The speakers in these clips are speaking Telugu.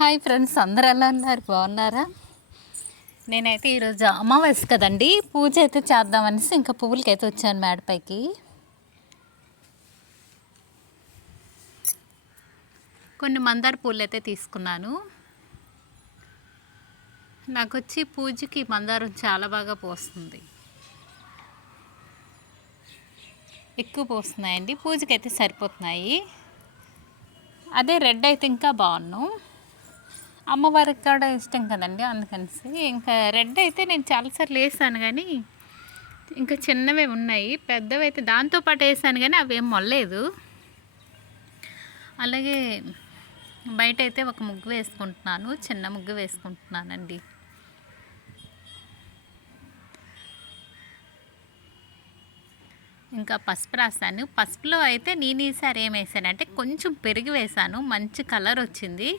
హాయ్ ఫ్రెండ్స్, అందరు ఎలా ఉన్నారు? బాగున్నారా? నేనైతే ఈరోజు అమావాస్య కదండి, పూజ అయితే చేద్దామనేసి ఇంకా పువ్వులకైతే వచ్చాను మేడపైకి. కొన్ని మందార పూలు అయితే తీసుకున్నాను. నాకు వచ్చి పూజకి మందారం చాలా బాగా పోస్తుంది, ఎక్కువ పోస్తున్నాయండి. పూజకి అయితే సరిపోతున్నాయి. అదే రెడ్ అయితే ఇంకా బాగున్నాను. అమ్మవారికి కూడా ఇష్టం కదండి, అందుకనేసి ఇంకా రెడ్ అయితే నేను చాలాసార్లు వేసాను, కానీ ఇంకా చిన్నవే ఉన్నాయి. పెద్దవి అయితే దాంతోపాటు వేసాను, కానీ అవి ఏం మొల్లలేదు. అలాగే బయట అయితే ఒక ముగ్గు వేసుకుంటున్నాను, చిన్న ముగ్గు వేసుకుంటున్నానండి. ఇంకా పసుపు రాసాను. పసుపులో అయితే నేను ఈసారి ఏం వేసానంటే కొంచెం పెరుగు వేసాను, మంచి కలర్ వచ్చింది.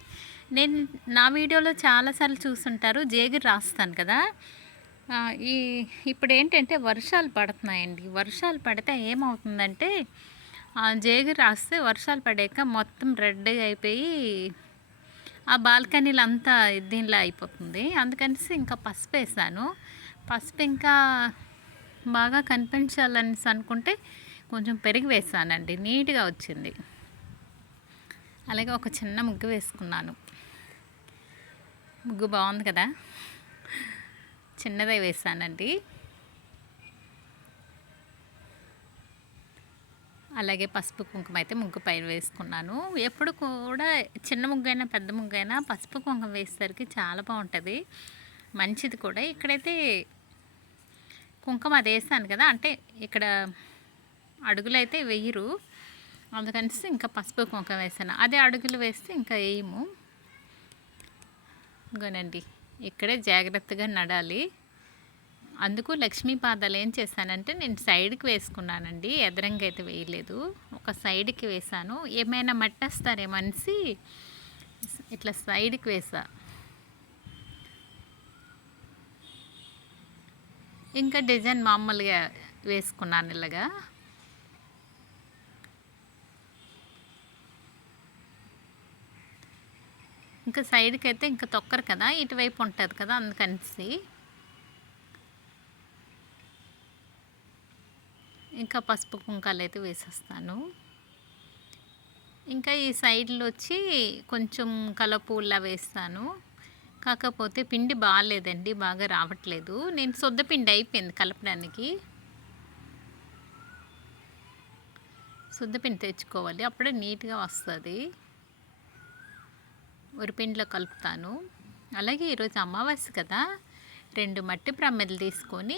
నేను నా వీడియోలో చాలాసార్లు చూస్తుంటారు జేగిరి రాస్తాను కదా. ఇప్పుడు ఏంటంటే వర్షాలు పడుతున్నాయండి. వర్షాలు పడితే ఏమవుతుందంటే జేగిరి రాస్తే వర్షాలు పడాక మొత్తం రెడ్ అయిపోయి ఆ బాల్కనీలు అంతా దీనిలా అయిపోతుంది. అందుకనేసి ఇంకా పసుపు వేసాను. పసుపు ఇంకా బాగా కనిపించాలనేసి అనుకుంటే కొంచెం పెరుగు వేసానండి, నీట్గా వచ్చింది. అలాగే ఒక చిన్న ముగ్గు వేసుకున్నాను. ముగ్గు బాగుంది కదా, చిన్నదే వేసానండి. అలాగే పసుపు కుంకుమ అయితే ముగ్గు పైన వేసుకున్నాను. ఎప్పుడు కూడా చిన్న ముగ్గైనా పెద్ద ముగ్గైనా పసుపు కుంకుమ వేసేసరికి చాలా బాగుంటుంది, మంచిది కూడా. ఇక్కడైతే కుంకుమ అది వేసాను కదా, అంటే ఇక్కడ అడుగులు అయితే వేయరు, అందుకనేసి ఇంకా పసుపు కుంకుమ వేసాను. అదే అడుగులు వేస్తే ఇంకా వేయము. ఇంకోనండి, ఇక్కడే జాగ్రత్తగా నడాలి. అందుకు లక్ష్మీ పాదాలు ఏం చేశానంటే నేను సైడ్కి వేసుకున్నానండి, ఎదరంగా అయితే వేయలేదు, ఒక సైడ్కి వేసాను. ఏమైనా మట్టేస్తారేమనేసి ఇట్లా సైడ్కి వేసా. ఇంకా డిజైన్ మామూలుగా వేసుకున్నాను ఇలాగా. ఇంకా సైడ్కి అయితే ఇంకా తొక్కరు కదా, ఇటువైపు ఉంటుంది కదా, అందుకనేసి ఇంకా పసుపు కుంకాలు అయితే వేసేస్తాను. ఇంకా ఈ సైడ్లో వచ్చి కొంచెం కలపూలా వేస్తాను. కాకపోతే పిండి బాగాలేదండి, బాగా రావట్లేదు. నేను శుద్ధపిండి అయిపోయింది కలపడానికి. శుద్ధపిండి తెచ్చుకోవాలి, అప్పుడే నీట్గా వస్తుంది. వరిపిండిలో కలుపుతాను. అలాగే ఈరోజు అమావాస్య కదా, 2 మట్టి ప్రమిదలు తీసుకొని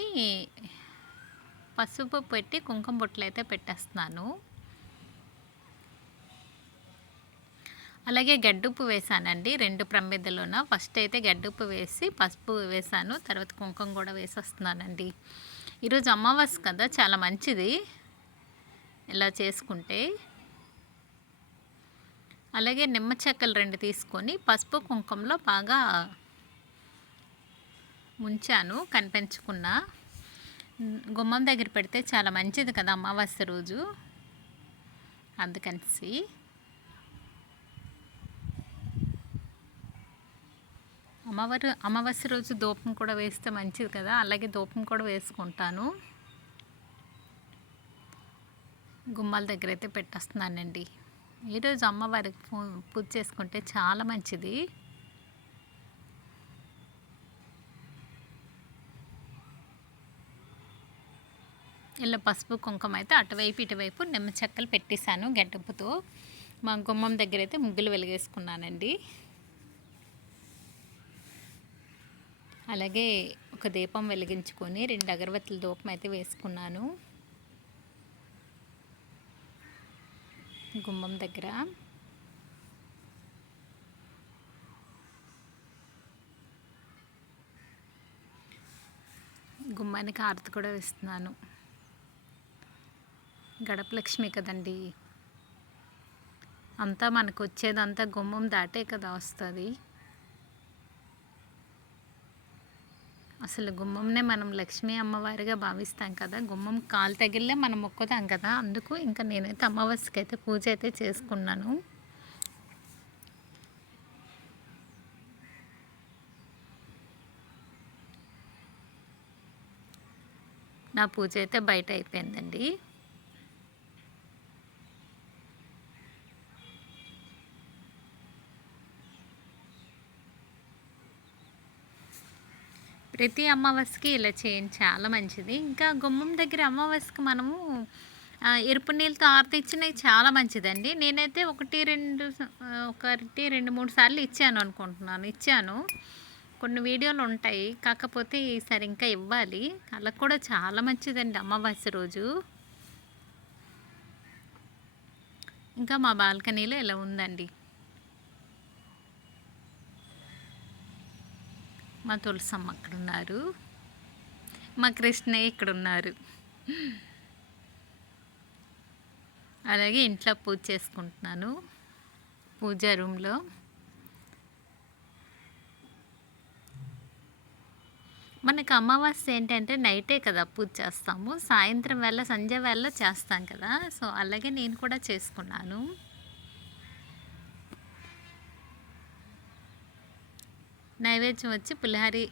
పసుపు పెట్టి కుంకుమ బొట్లు అయితే పెట్టేస్తున్నాను. అలాగే గడ్డుప్పు వేసానండి 2 ప్రమిదలోన. ఫస్ట్ అయితే గడ్డుప్పు వేసి పసుపు వేసాను, తర్వాత కుంకుమ కూడా వేసేస్తున్నానండి. ఈరోజు అమావాస్య కదా, చాలా మంచిది ఇలా చేసుకుంటే. అలాగే నిమ్మ చెక్కలు 2 తీసుకొని పసుపు కుంకుమలో బాగా ముంచాను, కనిపించుకున్న. గుమ్మం దగ్గర పెడితే చాలా మంచిది కదా అమావాస్య రోజు, అందుకనేసి. అమావాస్య రోజు ధూపం కూడా వేస్తే మంచిది కదా, అలాగే ధూపం కూడా వేసుకుంటాను. గుమ్మాల దగ్గర అయితే పెట్టేస్తున్నానండి. ఈరోజు అమ్మవారికి పూజ చేసుకుంటే చాలా మంచిది. ఇలా పసుపు కుంకుమ అయితే అటువైపు ఇటువైపు నిమ్మ చెక్కలు పెట్టేశాను గడ్డపుతో. మా గుమ్మం దగ్గర అయితే ముగ్గులు వెలిగేసుకున్నానండి. అలాగే ఒక దీపం వెలిగించుకొని 2 అగరబత్తుల ధూపం అయితే వేసుకున్నాను గుమ్మం దగ్గర. గుమ్మానికి హారతి కూడా వేస్తున్నాను. గడప లక్ష్మి కదండి, అంతా మనకు వచ్చేదంతా గుమ్మం దాటే కదా వస్తుంది. అసలు గుమ్మంనే మనం లక్ష్మీ అమ్మవారిగా భావిస్తాం కదా, గుమ్మం కాలు తగిలే మనం మొక్కుతాం కదా. అందుకు ఇంకా నేనైతే అమావాస్యకి అయితే పూజ అయితే చేసుకున్నాను. నా పూజ అయితే బయట అయిపోయిందండి. ప్రతి అమావాస్యకి ఇలా చేయండి, చాలా మంచిది. ఇంకా గుమ్మం దగ్గర అమావాస్యకి మనము ఎరుపు నీళ్ళతో ఆరతి ఇచ్చినవి చాలా మంచిదండి. నేనైతే ఒకటి రెండు మూడు సార్లు ఇచ్చాను అనుకుంటున్నాను. ఇచ్చాను, కొన్ని వీడియోలు ఉంటాయి. కాకపోతే ఈసారి ఇంకా ఇవ్వాలి. అలా కూడా చాలా మంచిదండి అమావాస్య రోజు. ఇంకా మా బాల్కనీలో ఇలా ఉందండి. మా తులసమ్మ అక్కడున్నారు, మా కృష్ణయ్య ఇక్కడున్నారు. అలాగే ఇంట్లో పూజ చేసుకుంటున్నాను, పూజా రూమ్లో. మనకు అమావాస్య ఏంటంటే నైటే కదా పూజ చేస్తాము, సాయంత్రం వేళ సంధ్య వేళ చేస్తాం కదా. సో అలాగే నేను కూడా చేసుకున్నాను. నైవేద్యం వచ్చి పులిహారి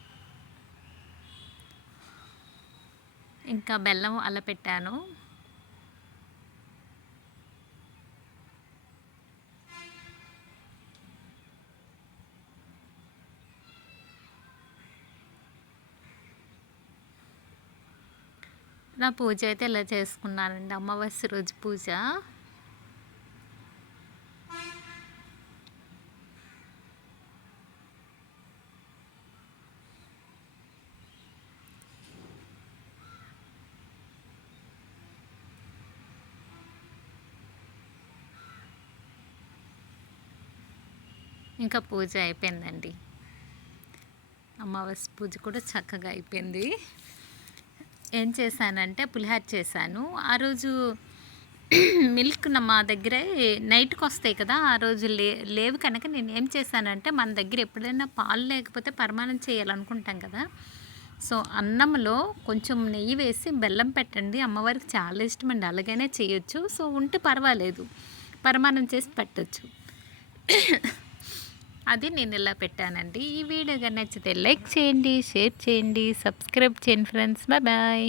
ఇంకా బెల్లం అలా పెట్టాను. నా పూజ అయితే ఇలా చేసుకున్నానండి, అమావాస్య రోజు పూజ. ఇంకా పూజ అయిపోయిందండి, అమావాస్య పూజ కూడా చక్కగా అయిపోయింది. ఏం చేశానంటే పులిహార చేశాను. ఆ రోజు మిల్క్ మా దగ్గర నైట్కి వస్తాయి కదా, ఆ రోజు లేవు కనుక నేను ఏం చేశానంటే, మన దగ్గర ఎప్పుడైనా పాలు లేకపోతే పరమాన్నం చేయాలనుకుంటాం కదా. సో అన్నంలో కొంచెం నెయ్యి వేసి బెల్లం పెట్టండి, అమ్మవారికి చాలా ఇష్టమండి. అలాగైనా చేయొచ్చు. సో ఉంటే పర్వాలేదు, పరమాన్నం చేసి పెట్టచ్చు. అది నేను ఇలా పెట్టానండి. ఈ వీడియో నచ్చితే లైక్ చేయండి, షేర్ చేయండి, సబ్స్క్రైబ్ చేయండి ఫ్రెండ్స్. Bye bye.